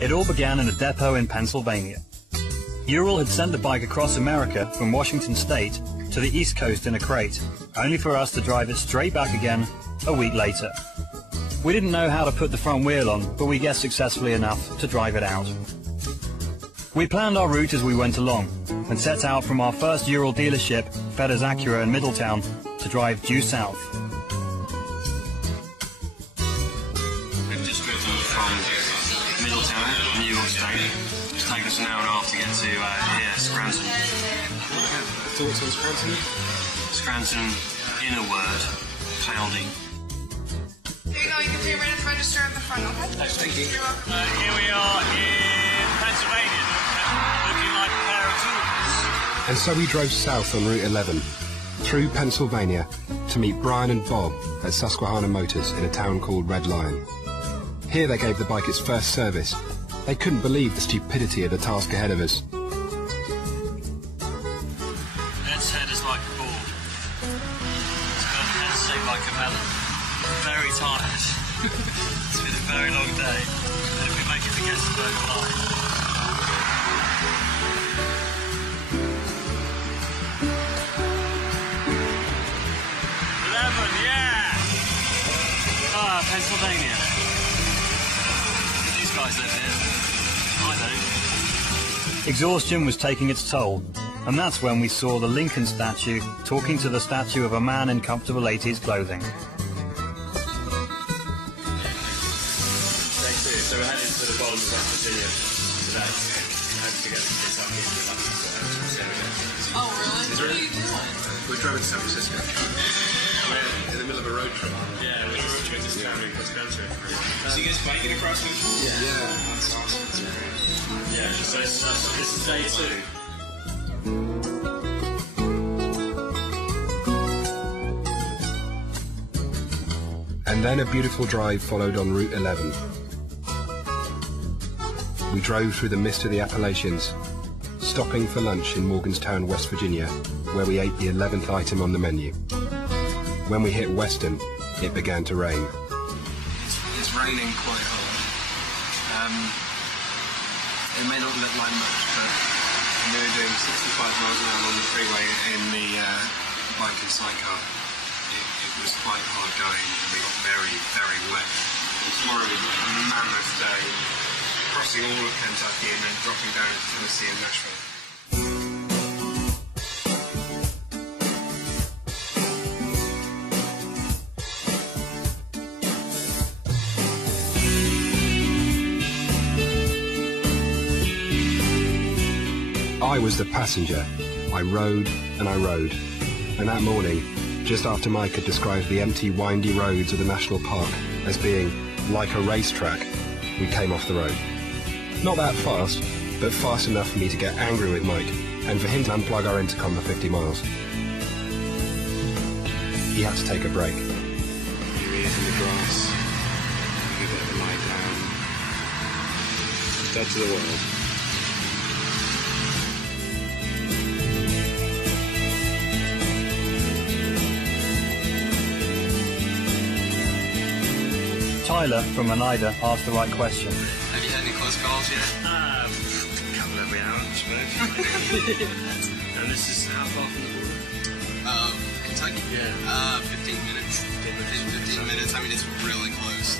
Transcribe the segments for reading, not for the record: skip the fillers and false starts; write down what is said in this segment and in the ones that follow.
It all began in a depot in Pennsylvania. Ural had sent the bike across America from Washington State to the East Coast in a crate, only for us to drive it straight back again a week later. We didn't know how to put the front wheel on, but we guessed successfully enough to drive it out. We planned our route as we went along, and set out from our first Ural dealership, Fedders Acura in Middletown, to drive due south. We've just driven from Middletown, New York State. It's taken us an hour and a half to get to here, Scranton. Thoughts on Scranton? Scranton, in a word, cloudy. Here you go, you can pay right at the register at the front, okay? Thanks, thank you. You're welcome. Here we are in Pennsylvania, looking like a pair of tools. And so we drove south on Route 11, through Pennsylvania, to meet Brian and Bob at Susquehanna Motors in a town called Red Lion. Here they gave the bike its first service. They couldn't believe the stupidity of the task ahead of us. Ed's head is like a ball. It's got a head shaped like a melon. Very tired. It's been a very long day. But if we make it to Gettysburg alive. Pennsylvania. These guys live here. I don't. Exhaustion was taking its toll, and that's when we saw the Lincoln statue talking to the statue of a man in comfortable 80s clothing. Day two, so we're heading to the bottom of West Virginia today. To get to Kentucky. Oh, really? What are you doing? We're driving to San Francisco. We're in the middle of a road trip. Yeah, we're just traveling across the country. So you guys biking across the country? Yeah. That's awesome. That's great. Yeah, so this is day two. And then a beautiful drive followed on Route 11. We drove through the mist of the Appalachians, stopping for lunch in Morgantown, West Virginia, where we ate the 11th item on the menu. When we hit Weston, it began to rain. It's raining quite hard. It may not look like much, but we were doing 65 miles an hour on the freeway in the bike and sidecar. It was quite hard going, and we got very, very wet. Tomorrow is a mammoth day, crossing all of Kentucky and then dropping down to Tennessee and Nashville. I was the passenger. I rode and I rode. And that morning, just after Mike had described the empty, windy roads of the national park as being like a racetrack, we came off the road. Not that fast, but fast enough for me to get angry with Mike and for him to unplug our intercom for 50 miles. He had to take a break. Your ears in the grass, give it a lie down. Dead to the world. Tyler from Oneida asked the right question. Have you had any close calls yet? A couple every hour, I suppose. And this is how far from the border? Kentucky? Yeah. 15 minutes. 15 minutes. I mean, it's really close.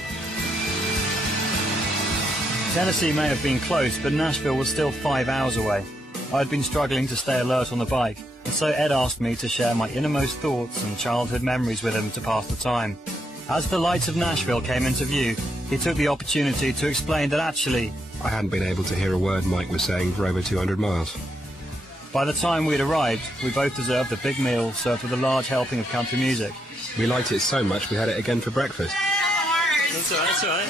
Tennessee may have been close, but Nashville was still 5 hours away. I had been struggling to stay alert on the bike, and so Ed asked me to share my innermost thoughts and childhood memories with him to pass the time. As the lights of Nashville came into view, he took the opportunity to explain that actually, I hadn't been able to hear a word Mike was saying for over 200 miles. by the time we'd arrived, we both deserved a big meal served with a large helping of country music. We liked it so much we had it again for breakfast. That's all right, that's all right.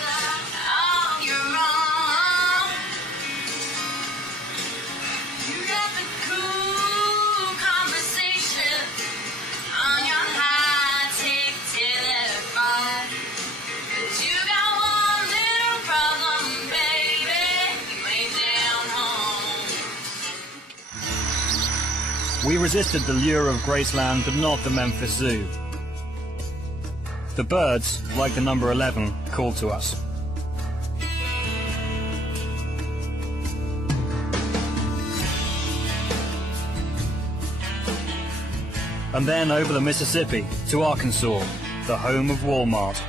We resisted the lure of Graceland, but not the Memphis Zoo. The birds, like the number 11, called to us. And then over the Mississippi to Arkansas, the home of Walmart.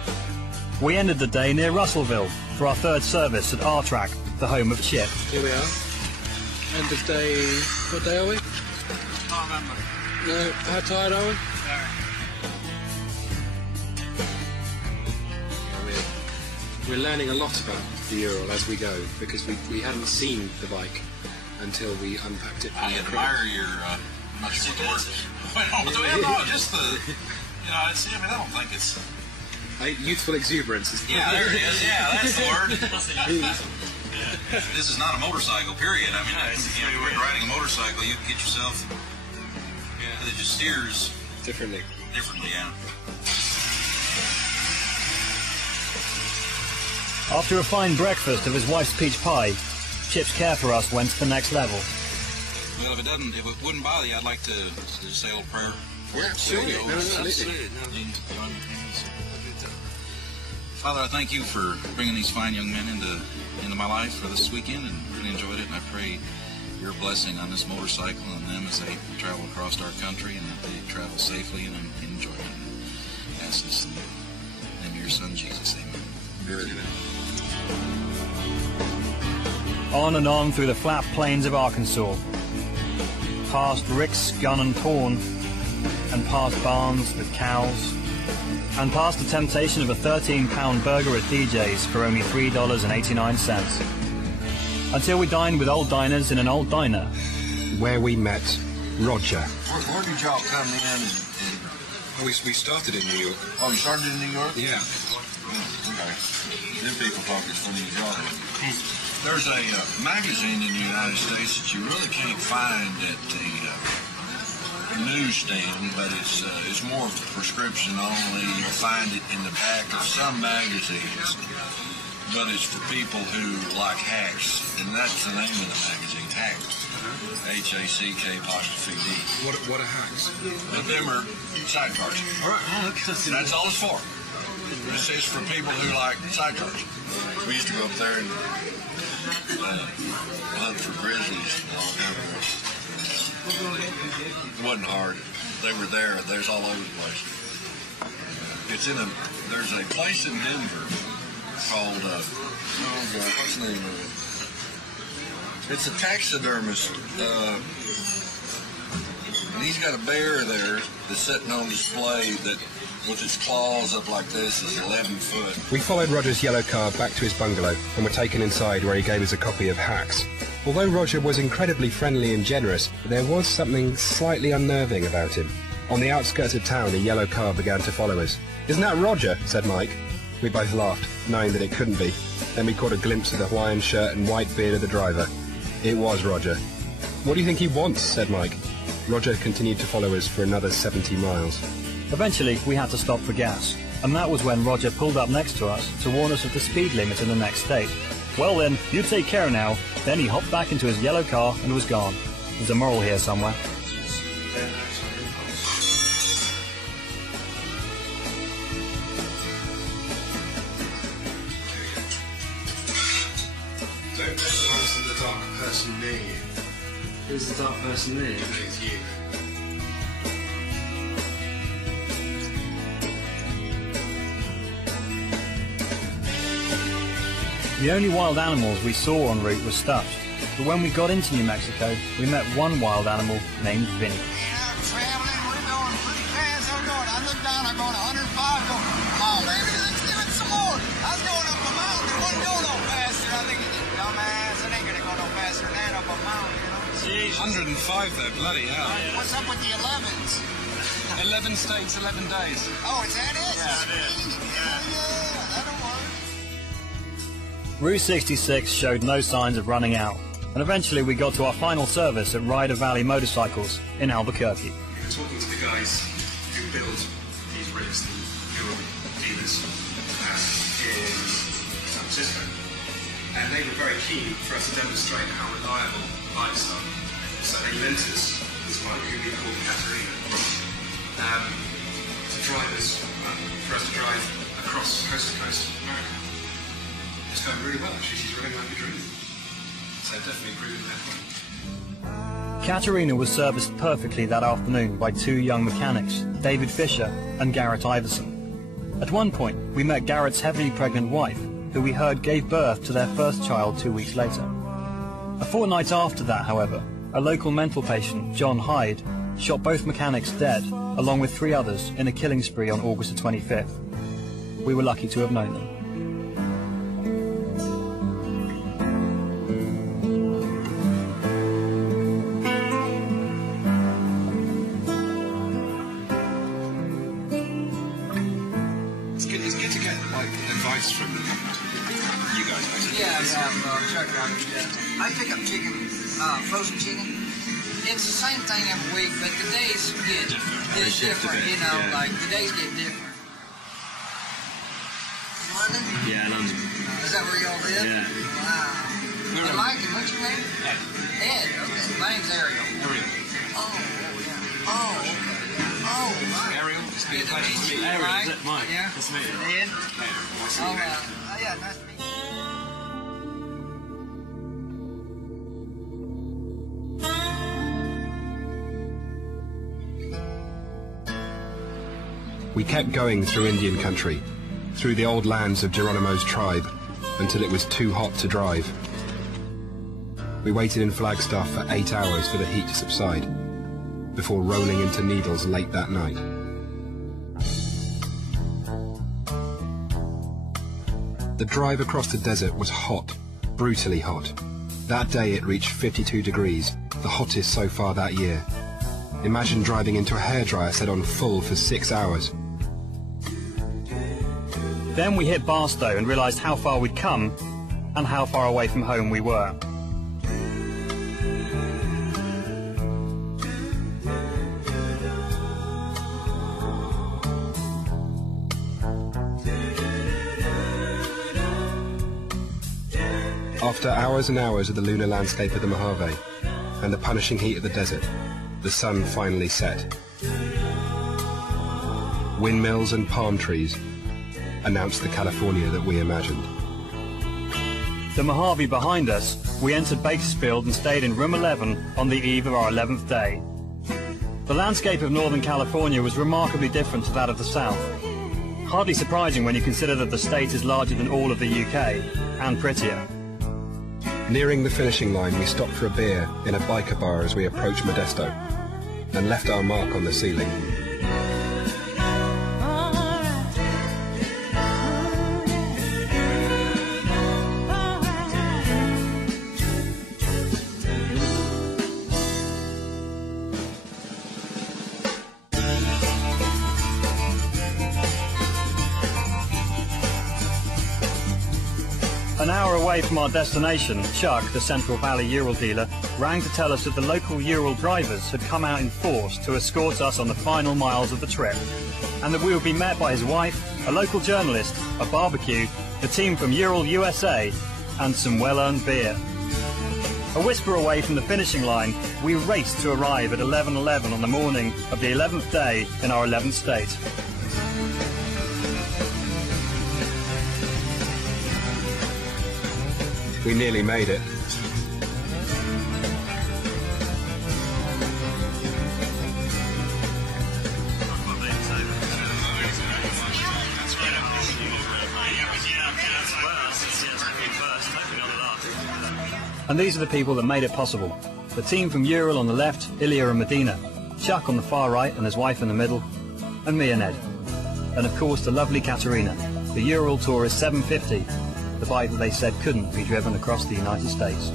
We ended the day near Russellville for our third service at R-Track, the home of Chip. Here we are. End of day... What day are we? November. No, how tired are we? We're learning a lot about the Ural as we go, because we hadn't seen the bike until we unpacked it. I admire your, I'm not sure what the word is. Well, just the, you know, it's, I mean, I don't think it's... Youthful exuberance. Yeah, there it is. Yeah, that's the word. This is not a motorcycle, period. I mean, you know, when riding a motorcycle, you can get yourself, it just steers Differently, yeah. After a fine breakfast of his wife's peach pie, Chip's care for us went to the next level. Well, if it wouldn't bother you, I'd like to just say a little prayer. Yeah, absolutely. Absolutely. Father, I thank you for bringing these fine young men into my life for this weekend, and really enjoyed it. And I pray your blessing on this motorcycle and them as they travel across our country, and that they travel safely and in enjoyment. I ask this in the name of your Son, Jesus. Amen. On and on through the flat plains of Arkansas, past ricks, gun and corn, and past barns with cows, and past the temptation of a 13-pound burger at DJ's for only $3.89. Until we dined with old diners in an old diner, where we met Roger. Where did y'all come in? We started in New York. Oh, you started in New York? Yeah. Okay. Them people talk as funny as y'all do. There's a magazine in the United States that you really can't find at the newsstand, but it's more of a prescription only. You'll find it in the back of some magazines, but it's for people who like hacks, and that's the name of the magazine, Hacks. H-A-C-K apostrophe D. What are hacks? But them are sidecars. That's all it's for. This is for people who like sidecars. We used to go up there and hunt for grizzlies and all kind of stuff. It wasn't hard. They were there. There's all over the place. There's a place in Denver called, what's the name of it? It's a taxidermist, and he's got a bear there that's sitting on display that, with its claws up like this, is 11 foot. We followed Roger's yellow car back to his bungalow and were taken inside, where he gave us a copy of Hacks. Although Roger was incredibly friendly and generous, there was something slightly unnerving about him. On the outskirts of town, a yellow car began to follow us. "Isn't that Roger?" said Mike. We both laughed, knowing that it couldn't be. Then we caught a glimpse of the Hawaiian shirt and white beard of the driver. It was Roger. "What do you think he wants?" said Mike. Roger continued to follow us for another 70 miles. Eventually, we had to stop for gas, and that was when Roger pulled up next to us to warn us of the speed limit in the next state. "Well then, you take care now." Then he hopped back into his yellow car and was gone. There's a moral here somewhere. Don't visualise the dark person near you. Who's the dark person near you? It's you. The only wild animals we saw en route were stuffed, but when we got into New Mexico, we met one wild animal named Vinny. I'm traveling, we're going pretty fast. I look down, I'm going 105, going, come on, baby, let's give it some more. I was going up a mountain, it wasn't going no faster. I think, dumbass, it ain't gonna go no faster than that up a mountain, you know? Jeez. 105 though, bloody hell. What's up with the 11s? 11 states, 11 days. Oh, is that it? Yeah, it is. Yeah, that'll work. Route 66 showed no signs of running out, and eventually we got to our final service at Ryder Valley Motorcycles in Albuquerque. Talking to the guys who build these rigs, who are dealers in San Francisco, and they were very keen for us to demonstrate how reliable bikes are. So they lent us this bike, who we call Katerina, to drive us for us to drive across coast to coast America. It's going really well, actually. She's running like a dream. So definitely improving that. Katerina was serviced perfectly that afternoon by two young mechanics, David Fisher and Garrett Iverson. At one point, we met Garrett's heavily pregnant wife, who we heard gave birth to their first child 2 weeks later. A fortnight after that, however, a local mental patient, John Hyde, shot both mechanics dead, along with 3 others, in a killing spree on August the 25th. We were lucky to have known them. It's good to get like advice from you guys, basically. Yeah, truck drivers. I pick up chicken, frozen chicken. It's the same thing every week, but the days get different, you know, like the days get different. London? Yeah, London. Is that where y'all live? Yeah. Wow. And Mike, and what's your name? Ed. Ed, okay. My name's Ariel. Ariel. Oh, yeah. Oh, okay. Oh, right. Ariel, it's been a pleasure to meet you. Ariel, Mike? is it? Mike. Yeah. Nice to meet you. Ed? Nice to Oh, meet you. yeah, nice to meet you. We kept going through Indian country, through the old lands of Geronimo's tribe, until it was too hot to drive. We waited in Flagstaff for 8 hours for the heat to subside, before rolling into Needles late that night. The drive across the desert was hot, brutally hot. That day it reached 52 degrees, the hottest so far that year. Imagine driving into a hairdryer set on full for 6 hours. Then we hit Barstow and realised how far we'd come and how far away from home we were. After hours and hours of the lunar landscape of the Mojave and the punishing heat of the desert, the sun finally set. Windmills and palm trees announced the California that we imagined. The Mojave behind us, we entered Bakersfield and stayed in room 11 on the eve of our 11th day. The landscape of Northern California was remarkably different to that of the South. Hardly surprising when you consider that the state is larger than all of the UK, and prettier. Nearing the finishing line, we stopped for a beer in a biker bar as we approached Modesto, and left our mark on the ceiling. An hour away from our destination, Chuck, the Central Valley Ural dealer, rang to tell us that the local Ural drivers had come out in force to escort us on the final miles of the trip, and that we would be met by his wife, a local journalist, a barbecue, the team from Ural USA, and some well-earned beer. A whisper away from the finishing line, we raced to arrive at 11:11 on the morning of the 11th day in our 11th state. We nearly made it. And these are the people that made it possible. The team from Ural on the left, Ilya and Medina, Chuck on the far right and his wife in the middle, and me and Ed. And of course the lovely Katerina, the Ural Tourist 750, the bike that they said couldn't be driven across the United States.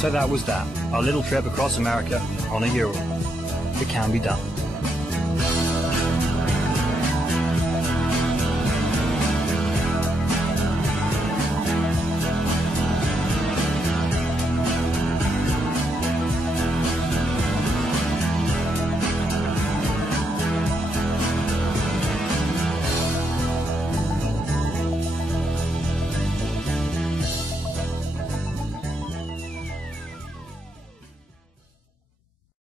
So that was that, our little trip across America on a Ural. It can be done.